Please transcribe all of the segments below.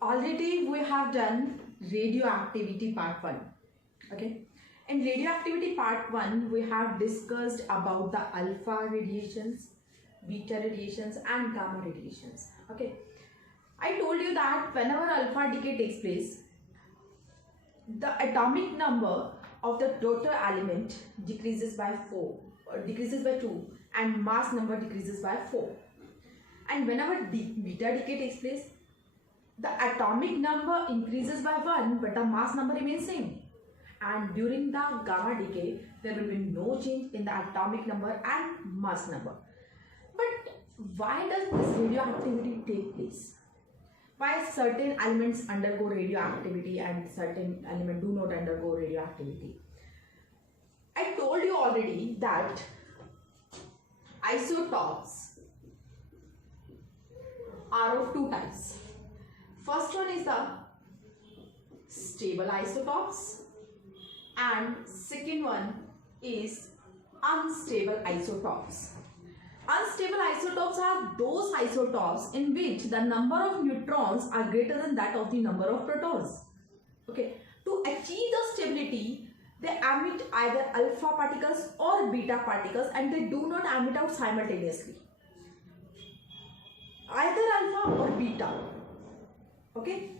Already we have done radioactivity part 1. Okay. In radioactivity part 1, we have discussed about the alpha radiations, beta radiations and gamma radiations. Okay. I told you that whenever alpha decay takes place, the atomic number of the total element decreases by 4 or decreases by 2 and mass number decreases by 4. And whenever beta decay takes place, the atomic number increases by 1 but the mass number remains same. And during the gamma decay, there will be no change in the atomic number and mass number. But why does this radioactivity take place? Why certain elements undergo radioactivity and certain elements do not undergo radioactivity? I told you already that isotopes are of two types. First one is the stable isotopes and second one is unstable isotopes. Unstable isotopes are those isotopes in which the number of neutrons are greater than that of the number of protons. Okay. To achieve the stability, they emit either alpha particles or beta particles and they do not emit out simultaneously. Either alpha or beta. Okay.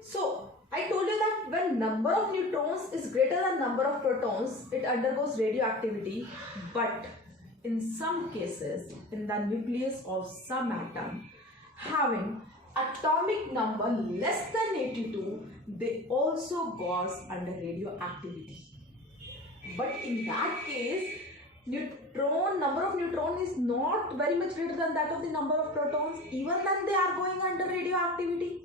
So, I told you that when number of neutrons is greater than number of protons, it undergoes radioactivity, but in some cases, in the nucleus of some atom having atomic number less than 82, they also goes under radioactivity. But in that case, number of neutrons is not very much greater than that of the number of protons, even then they are going under radioactivity.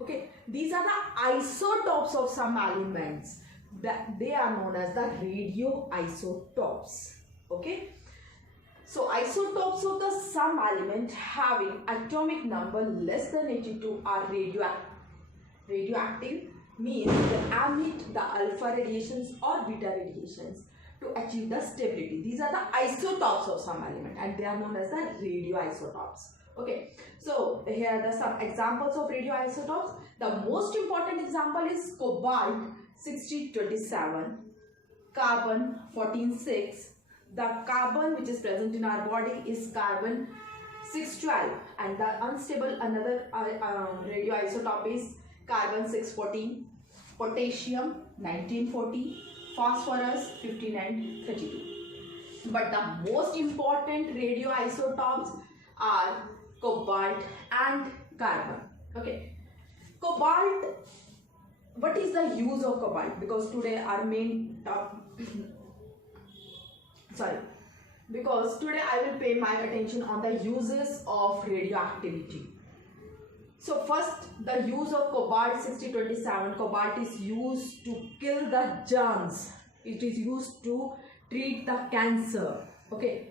Okay, these are the isotopes of some elements that they are known as the radioisotopes. Okay. So, isotopes of the some element having atomic number less than 82 are radioactive, means they emit the alpha radiations or beta radiations to achieve the stability. These are the isotopes of some element and they are known as the radioisotopes. Okay, so here are some examples of radioisotopes. The most important example is cobalt 6027, carbon 146. The carbon which is present in our body is carbon 612 and the unstable another radioisotope is carbon 614, potassium 1940, phosphorus 15 and 32. But the most important radioisotopes are cobalt and carbon. Okay, cobalt, what is the use of cobalt? Because today our main because today I will pay my attention on the uses of radioactivity. So first, the use of cobalt 6027. Cobalt is used to kill the germs. It is used to treat the cancer. Okay,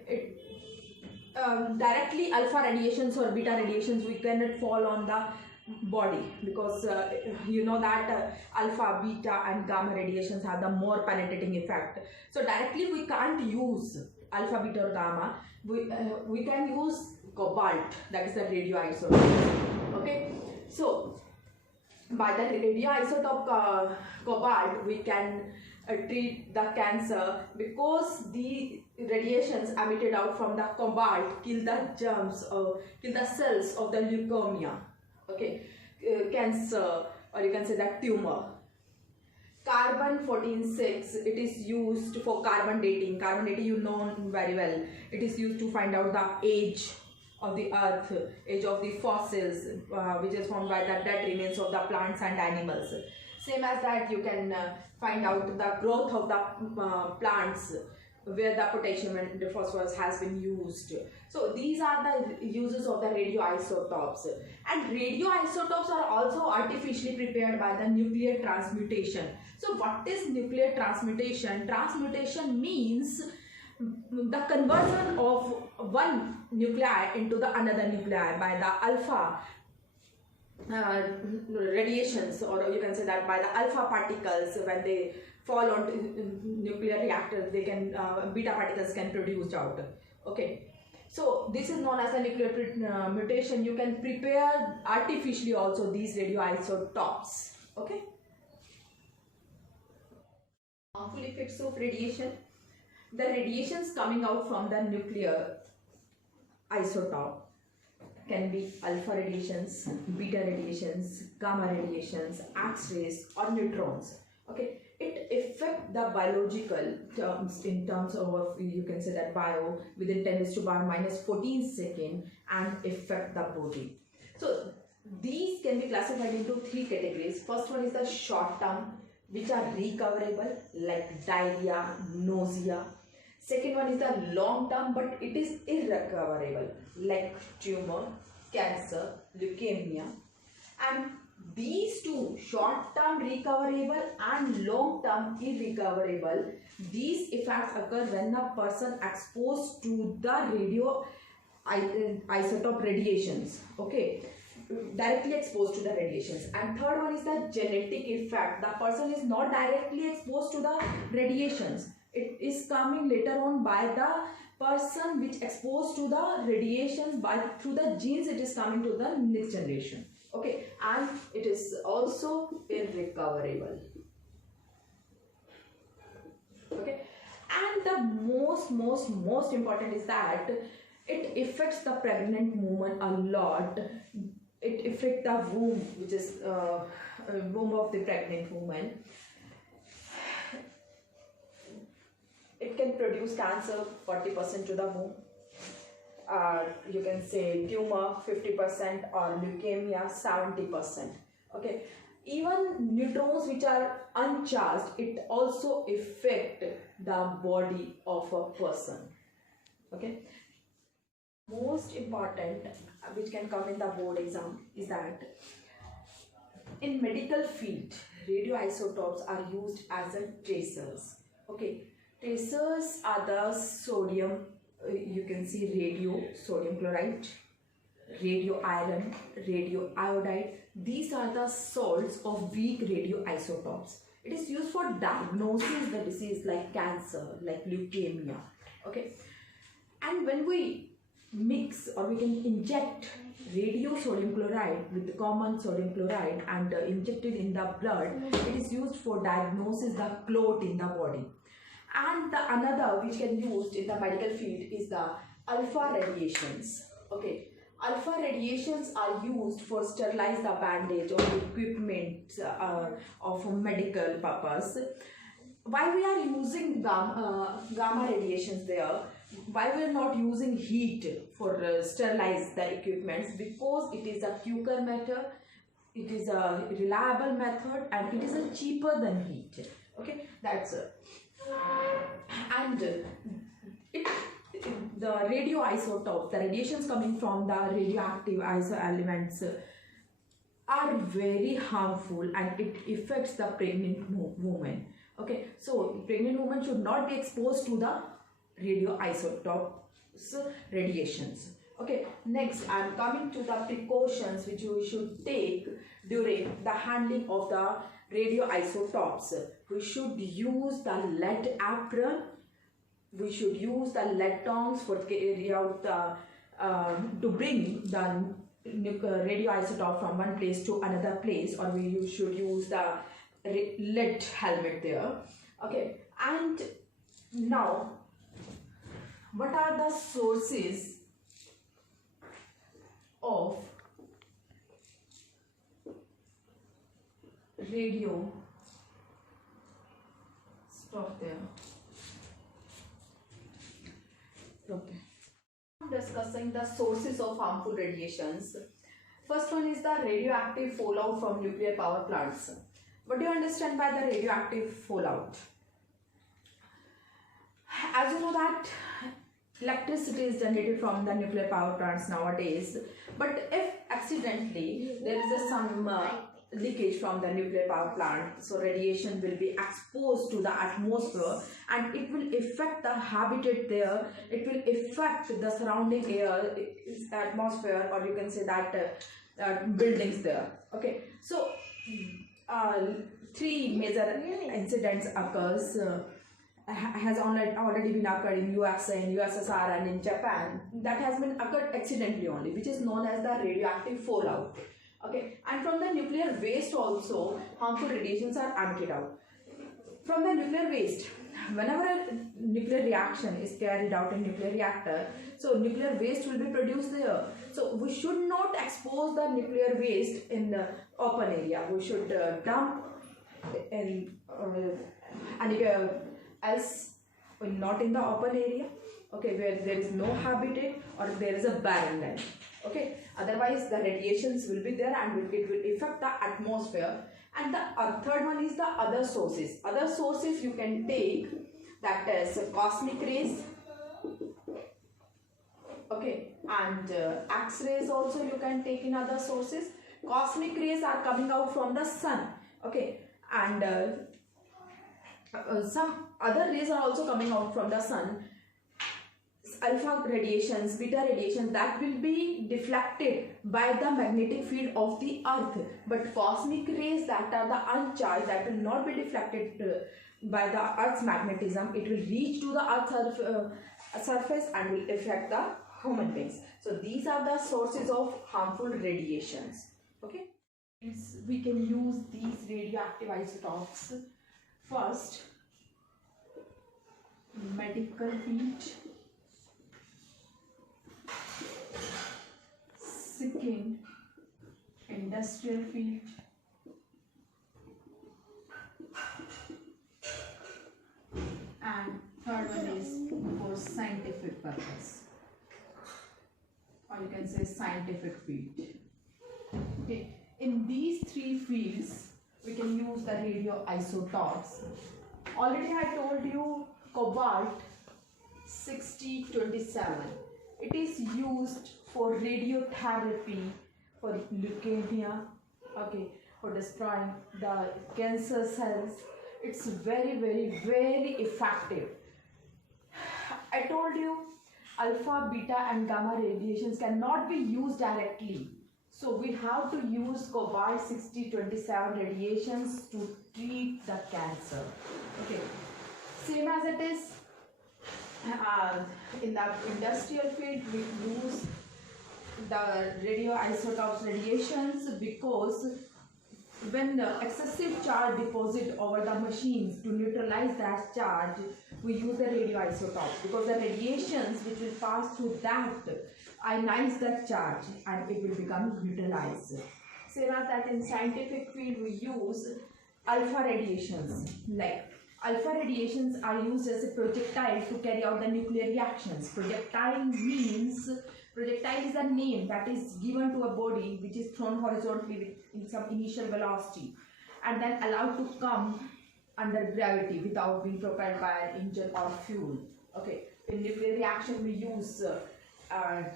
directly alpha radiations or beta radiations we cannot fall on the body because you know that alpha, beta and gamma radiations have the more penetrating effect. So directly we can't use alpha, beta or gamma. We can use cobalt, that is the radioisotope. Okay, so by the radioisotope cobalt we can treat the cancer because the radiations emitted out from the cobalt kill the germs or kill the cells of the leukemia. Okay, cancer, or you can say that tumor. Carbon 146, it is used for carbon dating. Carbon dating you know very well. It is used to find out the age of the earth, age of the fossils which is formed by the dead remains of the plants and animals. Same as that you can find out the growth of the plants where the potassium and the phosphorus has been used. So these are the uses of the radioisotopes. And radioisotopes are also artificially prepared by the nuclear transmutation. So what is nuclear transmutation? Transmutation means the conversion of one nuclei into the another nuclei by the alpha radiations, or you can say that by the alpha particles. When they fall onto nuclear reactors, they can beta particles can produce out. Okay, So this is known as a nuclear mutation. You can prepare artificially also these radioisotopes. Okay. Harmful effects of radiation. The radiations coming out from the nuclear isotope can be alpha radiations, beta radiations, gamma radiations, X-rays or neutrons. Okay, it affects the biological terms in terms of, you can say that bio within 10 raised to power minus 14 second and affect the body. So these can be classified into three categories. First one is the short term, which are recoverable, like diarrhea, nausea. Second one is the long term, but it is irrecoverable, like tumor, cancer, leukemia. And these two, short term recoverable and long term irrecoverable, these effects occur when the person exposed to the isotope radiations. Okay, directly exposed to the radiations. And third one is the genetic effect. The person is not directly exposed to the radiations. It is coming later on by the person which exposed to the radiations through the genes. It is coming to the next generation. Okay, and it is also irrecoverable. Okay, and the most important is that it affects the pregnant woman a lot. It affects the womb, which is womb of the pregnant woman. It can produce cancer 40% to the womb. You can say tumor 50% or leukemia 70%. Okay, even neutrons which are uncharged, it also affect the body of a person. Okay, most important which can come in the board exam is that in medical field radioisotopes are used as a tracers. Okay, tracers are the sodium, you can see radio sodium chloride, radio iron, radio iodide. These are the salts of weak radioisotopes. It is used for diagnosing the disease like cancer, like leukemia. Okay, and when we mix or we can inject radio sodium chloride with the common sodium chloride and inject it in the blood, it is used for diagnosis the clot in the body. And the another which can be used in the medical field is the alpha radiations. Okay, alpha radiations are used for sterilize the bandage or equipment of medical purpose. Why we are using gamma radiations there? Why we are not using heat for sterilize the equipments? Because it is a quicker method, it is a reliable method, and it is a cheaper than heat. Okay, that's it. And the radioisotopes, the radiations coming from the radioactive elements are very harmful, and it affects the pregnant woman. Okay, so pregnant woman should not be exposed to the radioisotopes radiations. Okay, next I am coming to the precautions which you should take during the handling of the radioisotopes. We should use the lead apron. We should use the lead tongs for carry out to bring the radioisotope from one place to another place, or we should use the lead helmet there. Okay, and now what are the sources of radio? Stop there. Okay, discussing the sources of harmful radiations. First one is the radioactive fallout from nuclear power plants. What do you understand by the radioactive fallout? As you know that electricity is generated from the nuclear power plants nowadays, but if accidentally there is some leakage from the nuclear power plant, so radiation will be exposed to the atmosphere and it will affect the habitat there, it will affect the surrounding air, atmosphere, or you can say that buildings there. Okay, so three major incidents occurs has already been occurred in USA, in USSR and in Japan, that has been occurred accidentally only, which is known as the radioactive fallout. Okay, and from the nuclear waste also harmful radiations are emitted out. From the nuclear waste, whenever a nuclear reaction is carried out in nuclear reactor, so nuclear waste will be produced there. So we should not expose the nuclear waste in the open area. We should dump in anywhere else, not in the open area, okay, where there is no habitat or there is a barren land. Okay, otherwise the radiations will be there and it will affect the atmosphere. And the third one is the other sources. Other sources you can take, that is cosmic rays, okay, and X-rays also you can take in other sources. Cosmic rays are coming out from the sun, okay, and some other rays are also coming out from the sun. Alpha radiations, beta radiations, that will be deflected by the magnetic field of the earth, but cosmic rays that are the uncharged, that will not be deflected by the earth's magnetism. It will reach to the earth's surface and will affect the human beings. So these are the sources of harmful radiations. Okay, we can use these radioactive isotopes. First, medical field. Second, industrial field. And third one is for scientific purpose, or you can say scientific field. Okay, in these three fields we can use the radioisotopes. Already I told you cobalt 6027. It is used for radiotherapy, for leukemia, okay, for destroying the cancer cells. It's very, very, very effective. I told you alpha, beta and gamma radiations cannot be used directly. So we have to use cobalt 6027 radiations to treat the cancer. Okay, same as it is in the industrial field, we use the radioisotopes radiations because when the excessive charge deposit over the machines, to neutralize that charge, we use the radioisotopes, because the radiations which will pass through that ionize that charge and it will become neutralized. Same as that in scientific field we use alpha radiations. Like alpha radiations are used as a projectile to carry out the nuclear reactions. Projectile is a name that is given to a body which is thrown horizontally in some initial velocity and then allowed to come under gravity without being propelled by an engine or fuel. Okay, in nuclear reaction we use alpha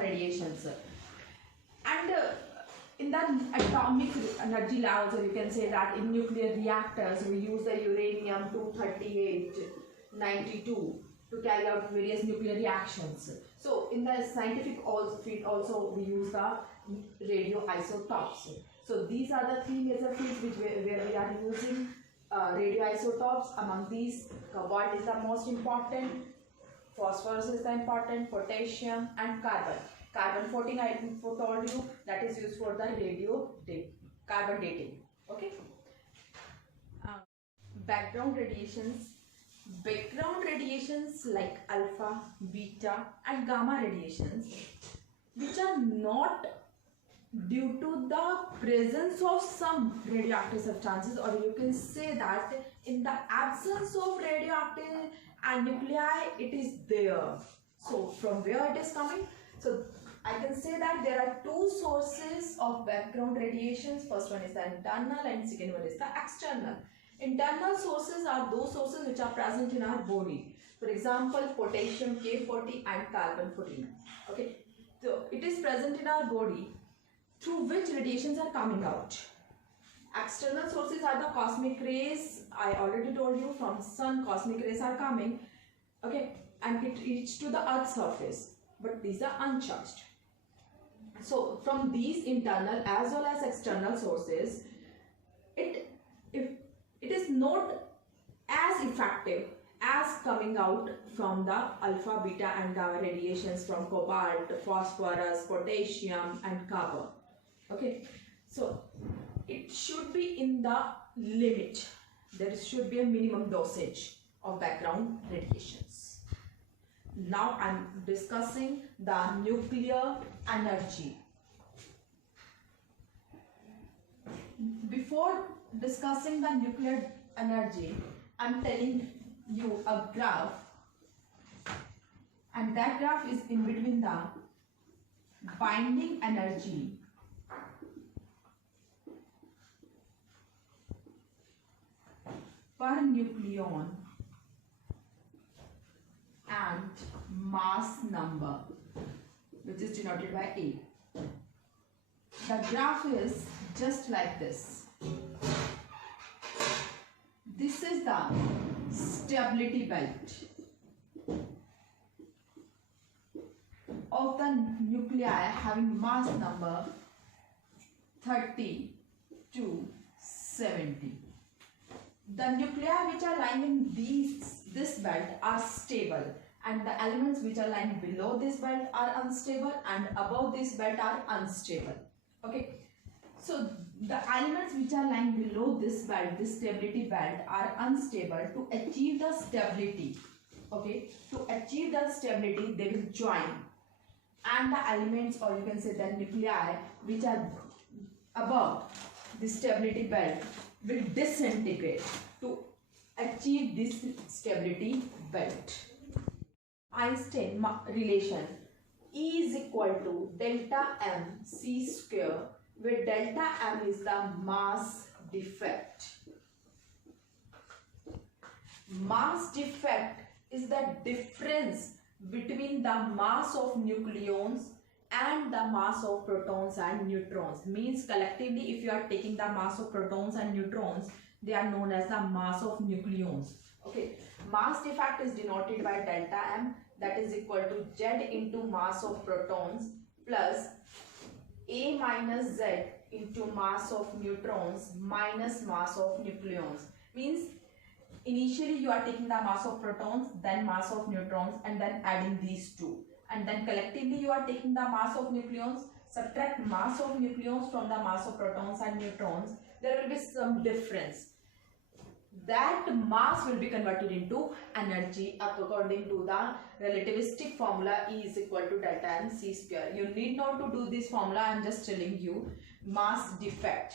radiations. And in the atomic energy levels, or you can say that in nuclear reactors we use the uranium-238-92 to carry out various nuclear reactions. So in the scientific field also we use the radioisotopes. So these are the three major fields where we are using radioisotopes. Among these, cobalt is the most important, phosphorus is the important, potassium and carbon. Carbon 14 I told you, that is used for the carbon dating. Okay. Background radiations. Background radiations like alpha, beta and gamma radiations, which are not due to the presence of some radioactive substances, or you can say that in the absence of radioactive and nuclei it is there. So from where it is coming? So I can say that there are two sources of background radiations. First one is the internal and second one is the external. Internal sources are those sources which are present in our body. For example, potassium K40 and carbon 49. Okay, so it is present in our body, through which radiations are coming out. External sources are the cosmic rays. I already told you, from sun cosmic rays are coming, okay, and it reaches to the earth's surface, but these are uncharged. So from these internal as well as external sources, it is not as effective as coming out from the alpha, beta and gamma radiations from cobalt, phosphorus, potassium and copper. Okay, so it should be in the limit. There should be a minimum dosage of background radiations. Now I am discussing the nuclear energy. Before discussing the nuclear energy, I am telling you a graph, and that graph is in between the binding energy per nucleon and mass number, which is denoted by A. The graph is just like this. This is the stability belt of the nuclei having mass number 30 to 70. The nuclei which are lying in this belt are stable, and the elements which are lying below this belt are unstable, and above this belt are unstable. Okay, so the elements which are lying below this belt, this stability belt, are unstable. To achieve the stability, okay, to achieve the stability, they will join, and the elements, or you can say the nuclei which are above the stability belt, will disintegrate to achieve this stability belt. Einstein relation, E is equal to delta m c square, where delta m is the mass defect. Mass defect is the difference between the mass of nucleons and the mass of protons and neutrons. Means collectively, if you are taking the mass of protons and neutrons, they are known as the mass of nucleons. Okay, mass defect is denoted by delta m, that is equal to Z into mass of protons plus A minus Z into mass of neutrons minus mass of nucleons. Means initially you are taking the mass of protons, then mass of neutrons, and then adding these two, and then collectively you are taking the mass of nucleons. Subtract mass of nucleons from the mass of protons and neutrons, there will be some difference. That mass will be converted into energy according to the relativistic formula, E is equal to delta m c square. You need not to do this formula, I am just telling you mass defect.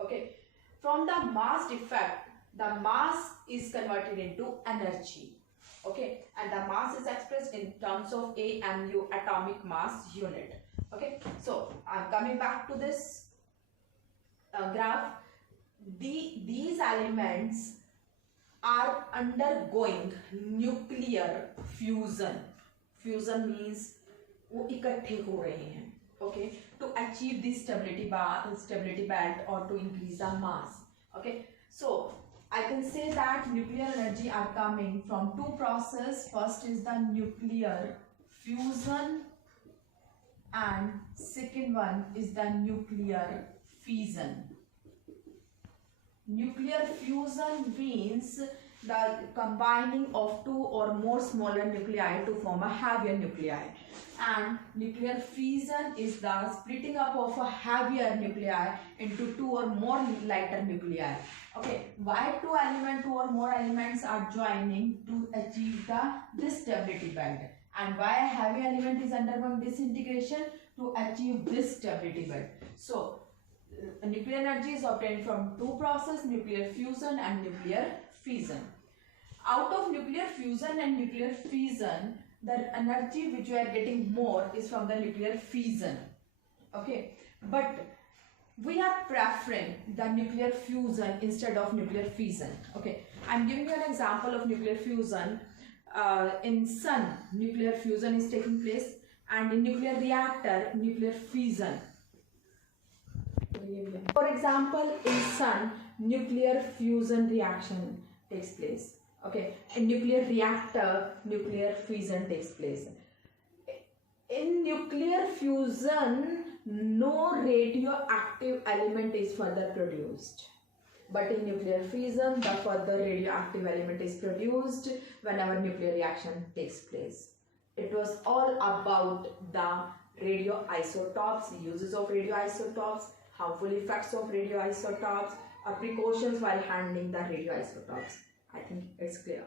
Okay, from the mass defect, the mass is converted into energy. Okay, and the mass is expressed in terms of AMU, atomic mass unit. Okay, so I am coming back to this graph. These elements are undergoing nuclear fusion. Fusion means वो इकट्ठे हो रहे हैं, okay, to achieve this stability belt or to increase the mass. Okay, so I can say that nuclear energy are coming from two processes. First is the nuclear fusion and second one is the nuclear fission. Nuclear fusion means the combining of two or more smaller nuclei to form a heavier nuclei, and nuclear fission is the splitting up of a heavier nuclei into two or more lighter nuclei. Okay, why two or more elements are joining to achieve this stability belt, and why a heavy element is undergoing disintegration to achieve this stability belt. So nuclear energy is obtained from two processes, nuclear fusion and nuclear fission. Out of nuclear fusion and nuclear fission, the energy which you are getting more is from the nuclear fission. Okay, but we are preferring the nuclear fusion instead of nuclear fission. Okay, I am giving you an example of nuclear fusion. In sun, nuclear fusion is taking place, and in nuclear reactor, nuclear fission. For example, in sun, nuclear fusion reaction takes place. Okay, in nuclear reactor, nuclear fission takes place. In nuclear fusion, no radioactive element is further produced. But in nuclear fission, the further radioactive element is produced whenever nuclear reaction takes place. It was all about the radioisotopes, uses of radioisotopes, harmful effects of radioisotopes, or precautions while handling the radioisotopes. I think it's clear.